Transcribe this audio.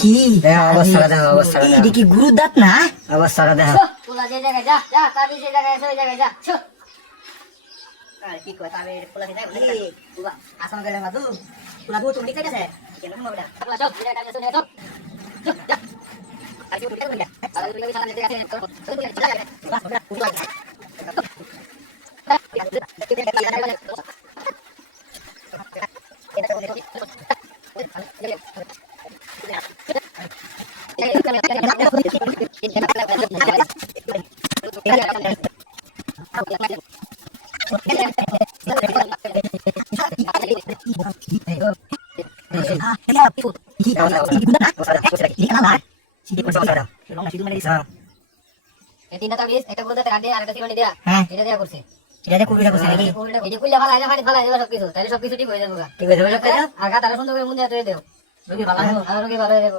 কি অবস্থাটা দেখো, অবস্থাটা দেখো। এটা কি গুরুর দাঁত না? অবস্থাটা দেখো। পোলা যে জায়গায় যা যা তাবি যে জায়গায় আছে ওই জায়গায় যা ছো আর কি কয় তাবে পোলা যে জায়গায় বুবা আসন গেলে মাদু পুরা তো তুমি ঠিক আছে কেন মোটা পোলা চল যে জায়গায় আছে চল চল যা আর কি উঠে গেল আর তুই কি সামনে যেতে আছে এই তিনটা তাবিজ একটা বলতে কাটে আর একটা সিগন্ডি দেয়া হ্যাঁ এটা দেয়া করছে এটা কুড়িটা বসে নাকি এই যে কুইলা ফালা যা ফানি ফালা এবার সবকিছু তাহলে সবকিছু ঠিক হয়ে যাবে ঠিক আছে আগা তারা সুন্দর করে মুন্ডে তুই দেও রোগী ভালো আর রোগী ভালো হয়ে যাবে